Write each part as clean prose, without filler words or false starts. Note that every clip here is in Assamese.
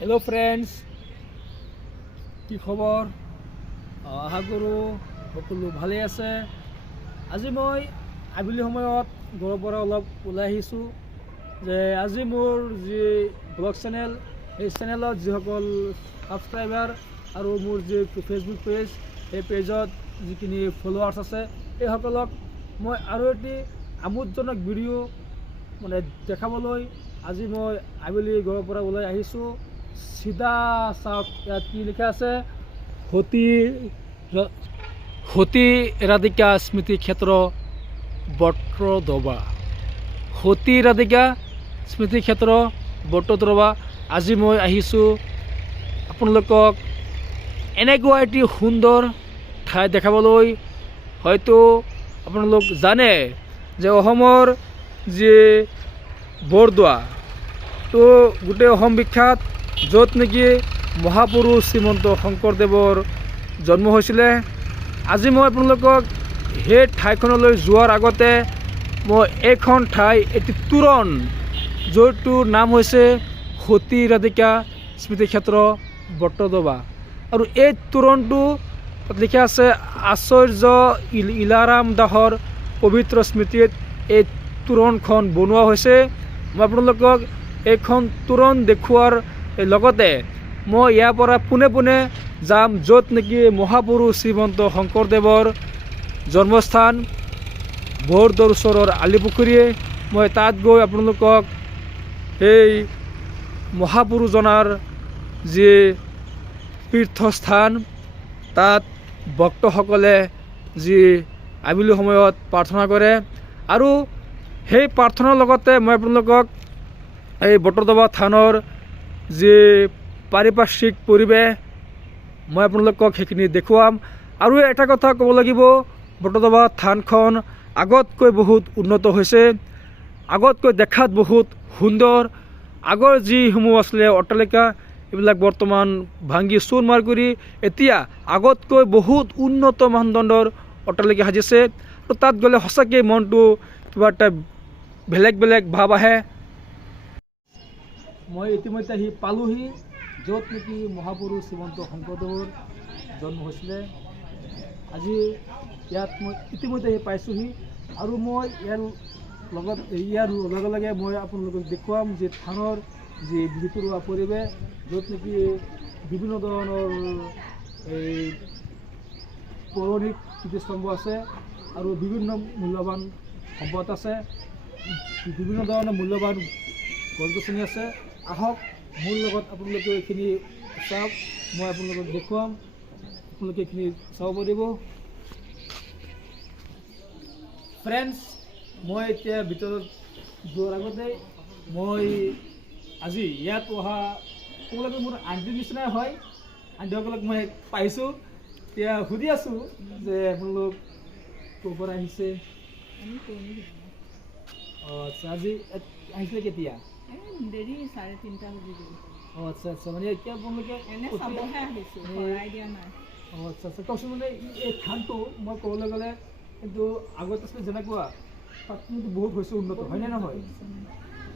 हेलो फ्रेंड्स কি খবৰ আশা কৰোঁ সকলো ভালে আছে। আজি মই আবেলি সময়ত ঘৰৰ পৰা অলপ ওলাই আহিছোঁ যে আজি মোৰ যি ব্লগ চেনেল এই চেনেলত যিসকল সাবস্ক্ৰাইবাৰ আৰু মোৰ যি ফেচবুক পেজ এই পেজত যিখিনি ফলোৱাৰ্ছ আছে এইসকলক মই আৰু এটি আমোদজনক ভিডিঅ' মানে দেখাবলৈ আজি মই আবেলি ঘৰৰ পৰা ওলাই আহিছোঁ। सीधा साफ याद की लिखा আছে সতী ৰাধিকা স্মৃতি ক্ষেত্ৰ বটদ্ৰৱা। সতী ৰাধিকা স্মৃতি ক্ষেত্ৰ বটদ্ৰৱা। আজি মই আহিছোঁ আপোনালোকক এনেকুৱা এটি সুন্দৰ ঠাই দেখাবলৈ। হয়তো আপোনালোক জানে যে অসমৰ যি বৰদোৱা তো গোটেই অসম বিখ্যাত, য'ত নেকি মহাপুৰুষ শ্ৰীমন্ত শংকৰদেৱৰ জন্ম হৈছিলে। আজি মই আপোনালোকক সেই ঠাইখনলৈ যোৱাৰ আগতে মই এইখন ঠাই এটি তোৰণ য'ৰটোৰ নাম হৈছে সতী ৰাধিকা স্মৃতি ক্ষেত্ৰ বটদ্ৰৱা। আৰু এই তোৰণটো লিখা আছে আচাৰ্য ইলাৰাম দাসৰ পবিত্ৰ স্মৃতিত এই তোৰণখন বনোৱা হৈছে। মই আপোনালোকক এইখন তোৰণ দেখুৱাৰ লগতে মই ইয়াৰ পৰা পোনে পোনে যাম য'ত নেকি মহাপুৰুষ শ্ৰীমন্ত শংকৰদেৱৰ জন্মস্থান বৰদোৱাৰ ওচৰৰ আলিপুখুৰী। মই তাত গৈ আপোনালোকক এই মহাপুৰুষজনাৰ যি তীৰ্থস্থান তাত ভক্তসকলে যি আবেলি সময়ত প্ৰাৰ্থনা কৰে আৰু সেই প্ৰাৰ্থনাৰ লগতে মই আপোনালোকক এই বটদ্ৰৱা থানৰ যি পাৰিপাৰ্শ্বিক পৰিৱেশ মই আপোনালোকক সেইখিনি দেখুৱাম। আৰু এটা কথা ক'ব লাগিব, বটদ্ৰৱা থানখন আগতকৈ বহুত উন্নত হৈছে, আগতকৈ দেখাত বহুত সুন্দৰ। আগৰ যিসমূহ আছিলে অট্টালিকা এইবিলাক বৰ্তমান ভাঙি চূৰমাৰ কৰি এতিয়া আগতকৈ বহুত উন্নত মানদণ্ডৰ অট্টালিকা সাজিছে। আৰু তাত গ'লে সঁচাকৈ মনটো কিবা এটা বেলেগ বেলেগ ভাৱ আহে। মই ইতিমধ্যে আহি পালোহি য'ত নেকি মহাপুৰুষ শ্ৰীমন্ত শংকৰদেৱৰ জন্ম হৈছিলে। আজি ইয়াত মই ইতিমধ্যে আহি পাইছোঁহি আৰু মই ইয়াৰ লগে লগে মই আপোনালোকক দেখুৱাম যে থানৰ যি ভিতৰুৱা পৰিৱেশ, য'ত নেকি বিভিন্ন ধৰণৰ এই পৌৰাণিক কীৰ্তিস্তম্ভ আছে আৰু বিভিন্ন মূল্যৱান সম্পদ আছে, বিভিন্ন ধৰণৰ মূল্যৱান গছ গছনি আছে। আহক মোৰ লগত আপোনালোকে এইখিনি চাওক, মই আপোনালোকক দেখুৱাম, আপোনালোকে এইখিনি চাব পাৰিব। ফ্ৰেণ্ডছ, মই এতিয়া ভিতৰত যোৱাৰ আগতে মই আজি ইয়াত অহা ক'বলৈ মোৰ আণ্টিৰ নিচিনাই হয়। আণ্টিসকলক মই পাইছোঁ, এতিয়া সুধি আছোঁ যে আপোনালোক ক'ৰ পৰা আহিছে। অঁ আচ্ছা, আজি আহিছিলে কেতিয়া? দেৰি 3:30 বাজি গ'ল। অঁ আচ্ছা আচ্ছা, মানে এতিয়া আপোনালোকে এনে চাবহে আহিছোঁ, ভৰাই দিয়া নাই। অঁ আচ্ছা আচ্ছা, কওকচোন মানে এই থানটো মই ক'বলৈ গ'লে কিন্তু আগত আছিলে যেনেকুৱা তাত কিন্তু বহুত হৈছে উন্নত, হয়নে নহয়?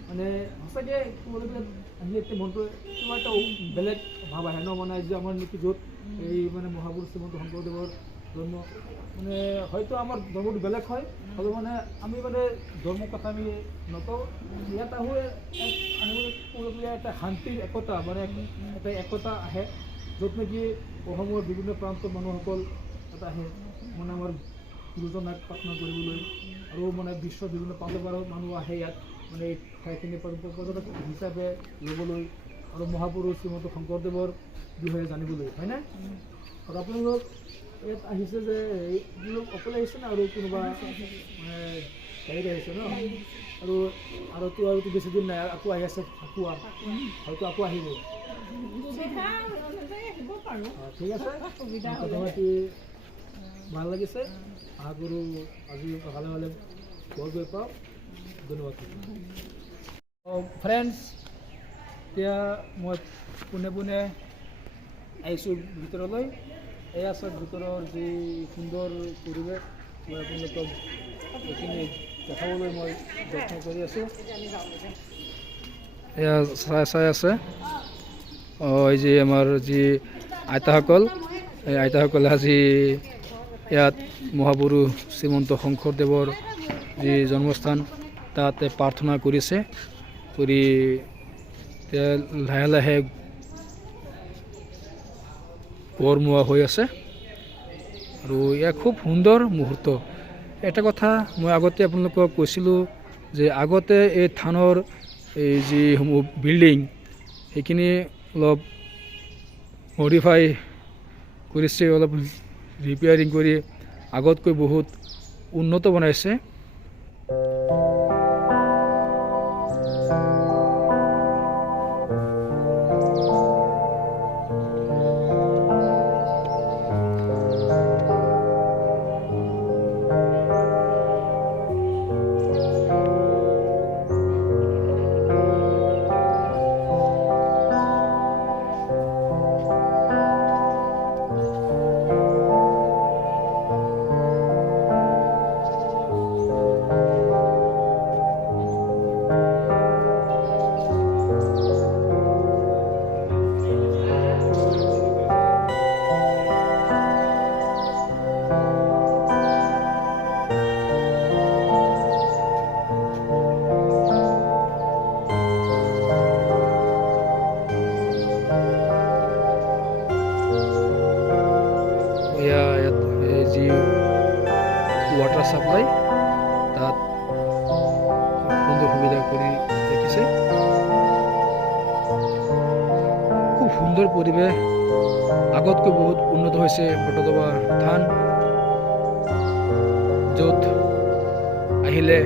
মানে সঁচাকৈ ক'বলৈ গ'লে আহিলে এতিয়া মনটো কিবা এটা বেলেগ ভাৱ আহে ন, মানে যে আমাৰ নেকি য'ত এই মানে মহাপুৰুষ শ্ৰীমন্ত শংকৰদেৱৰ জন্ম, মানে হয়তো আমাৰ ধৰ্মটো বেলেগ হয় হ'লেও মানে আমি মানে ধৰ্মৰ কথা আমি নকওঁ। ইয়াত আহিবলৈ এটা শান্তিৰ একতা, মানে এটা একতা আহে য'ত নেকি অসমৰ বিভিন্ন প্ৰান্তৰ মানুহসকল এটা আহে মানে আমাৰ গুৰুজনাক প্ৰাৰ্থনা কৰিবলৈ, আৰু মানে বিশ্বৰ বিভিন্ন প্ৰান্তৰ পৰা মানুহ আহে ইয়াত মানে এই ঠাইখিনি পৰ্যটক হিচাপে ল'বলৈ আৰু মহাপুৰুষ শ্ৰীমন্ত শংকৰদেৱৰ বিষয়ে জানিবলৈ, হয়নে? আৰু আপোনালোক ইয়াত আহিছে যে আপোনালোক অকলে আহিছে না আৰু কোনোবা মানে গাড়ীত আহিছে ন? আৰুতো বেছি দিন নাই, আকৌ আহি আছে ফাকুৱা, হয়তো আকৌ আহিব। ঠিক আছে, কথা পাতি ভাল লাগিছে। আশা কৰোঁ আজি ভালে ভালে গৈ পাওঁ। ধন্যবাদ। ফ্ৰেণ্ডছ, এতিয়া মই পোনে পোনে আহিছোঁ ভিতৰলৈ। এয়া আছে ভিতৰৰ যি সুন্দৰ পৰিৱেশ, মই আপোনালোকক এইখিনি দেখাবলৈ মই যত্ন কৰি আছোঁ। এয়া চাই আছে এই যে আমাৰ যি আইতাসকল, এই আইতাসকলে আজি ইয়াত মহাপুৰুষ শ্ৰীমন্ত শংকৰদেৱৰ যি জন্মস্থান তাতে প্ৰাৰ্থনা কৰিছে, কৰি লাহে লাহে বৰমোৱা হৈ আছে। আৰু এয়া খুব সুন্দৰ মুহূৰ্ত। এটা কথা মই আগতে আপোনালোকক কৈছিলোঁ যে আগতে এই থানৰ এই যিসমূহ বিল্ডিং সেইখিনি অলপ মডিফাই কৰিছে, অলপ ৰিপেয়াৰিং কৰি আগতকৈ বহুত উন্নত বনাইছে। ইয়াত যি ৱাটাৰ ছাপ্লাই তাত সুন্দৰ সুবিধা কৰি ৰাখিছে। খুব সুন্দৰ পৰিৱেশ, আগতকৈ বহুত উন্নত হৈছে বটদ্ৰৱা থান, য'ত আহিলে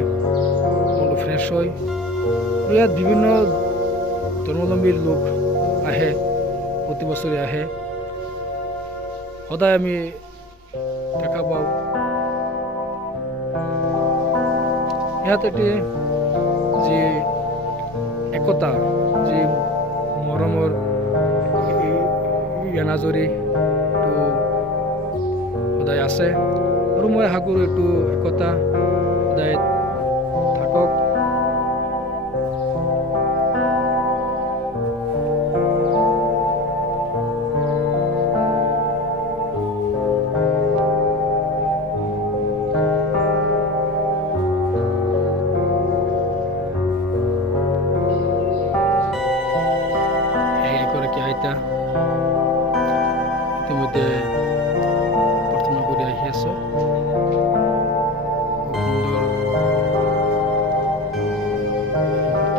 মনটো ফ্ৰেছ হয়। আৰু ইয়াত বিভিন্ন ধৰ্মাৱলম্বীৰ লোক আহে, প্ৰতি বছৰে আহে, সদায় আমি দেখা পাওঁ। ইয়াত এটি যি একতা, যি মৰমৰ এনাজৰীটো সদায় আছে। আৰু মই আশা কৰোঁ এইটো একতা সদায় থাকক। আইতা ইতিমধ্যে প্ৰাৰ্থনা কৰি আহি আছে। খুব সুন্দৰ মুহূৰ্ত।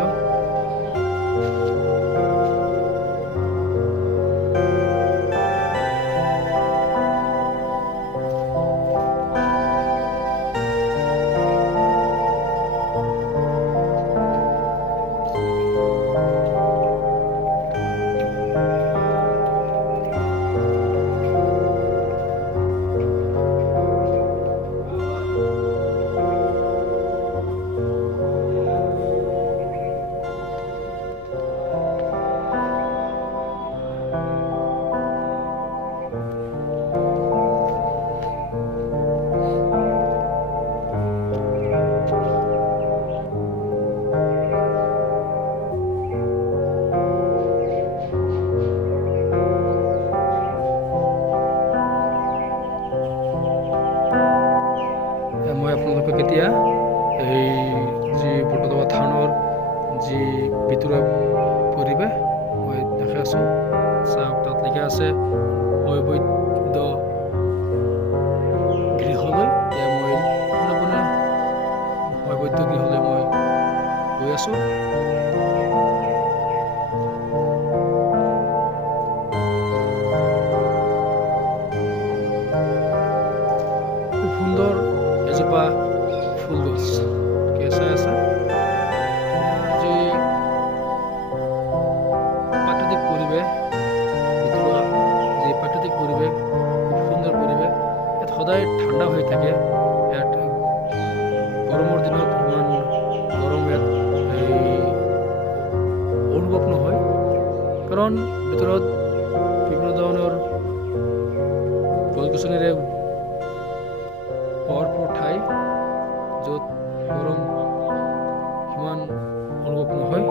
মই আপোনালোকক এতিয়া এই যি বটদ্ৰৱা থানৰ যি ভিতৰুৱা পৰিৱেশ মই দেখাই আছোঁ। চাওক, তাত লিখা আছে অবৈধ গৃহলৈ। এতিয়া মই পোনে পোনে অবৈধ গৃহলৈ মই গৈ আছোঁ। খুব সুন্দৰ এজোপা ফুল গছ চাই আছে। যি প্ৰাকৃতিক পৰিৱেশ, ভিতৰুৱা যি প্ৰাকৃতিক পৰিৱেশ, খুব সুন্দৰ পৰিৱেশ। ইয়াত সদায় ঠাণ্ডা হৈ থাকে। ইয়াত গৰমৰ দিনত ইমান গৰম ইয়াত অনুভৱ নহয়, কাৰণ ভিতৰত বিভিন্ন ধৰণৰ গছ গছনিৰে ভৰপূৰ ঠাই, য'ত গৰম সিমান অনুভৱ নহয়।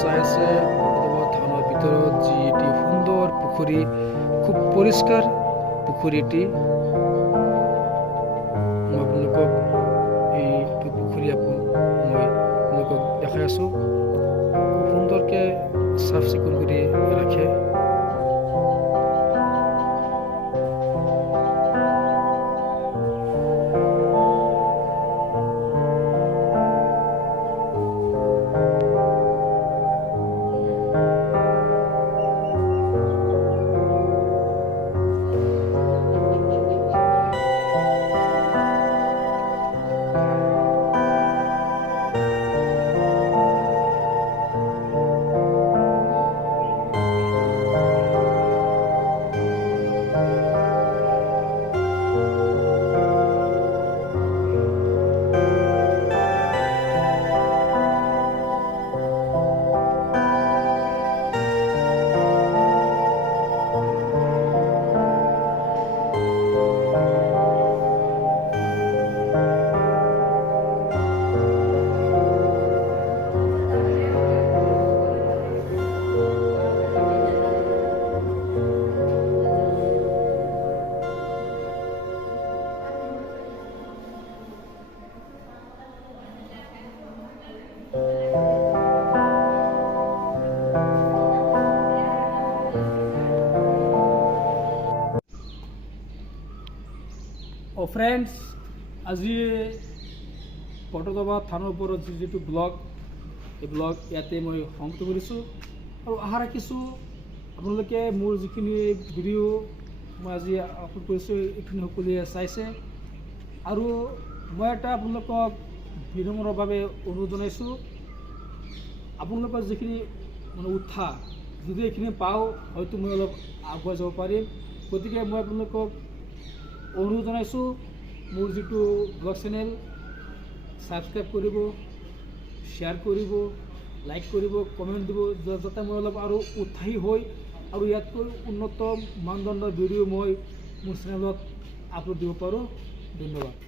চাই আছে থানাৰ ভিতৰত যি এটি সুন্দৰ পুখুৰী, খুব পৰিষ্কাৰ পুখুৰীটি। মই আপোনালোকক এইটো পুখুৰী মই আপোনালোকক দেখাই আছো। খুব সুন্দৰকৈ চাফ চিকুণ কৰি ৰাখে। ফ্ৰেণ্ডছ, আজি বটদ্ৰৱা থানাৰ ওপৰত যিটো ব্লগ, এই ব্লগ ইয়াতে মই সমাপ্ত কৰিছোঁ। আৰু আশা ৰাখিছোঁ আপোনালোকে মোৰ যিখিনি ভিডিঅ' মই আজি আপলোড কৰিছোঁ এইখিনি সকলোৱে চাইছে। আৰু মই এটা আপোনালোকক বিনম্ৰভাৱে অনুৰোধ জনাইছোঁ, আপোনালোকৰ যিখিনি উৎসাহ যদি এইখিনি পাওঁ হয়তো মই অলপ আগুৱাই যাব পাৰিম। গতিকে মই আপোনালোকক অনুৰোধ জনাইছোঁ, মোৰ যিটো ব্লগ চেনেল ছাবস্ক্ৰাইব কৰিব, শ্বেয়াৰ কৰিব, লাইক কৰিব, কমেণ্ট দিব, যাতে মই অলপ আৰু উৎসাহী হৈ আৰু ইয়াতকৈ উন্নত মানদণ্ডৰ ভিডিঅ' মই মোৰ চেনেলত আপলোড দিব পাৰোঁ। ধন্যবাদ।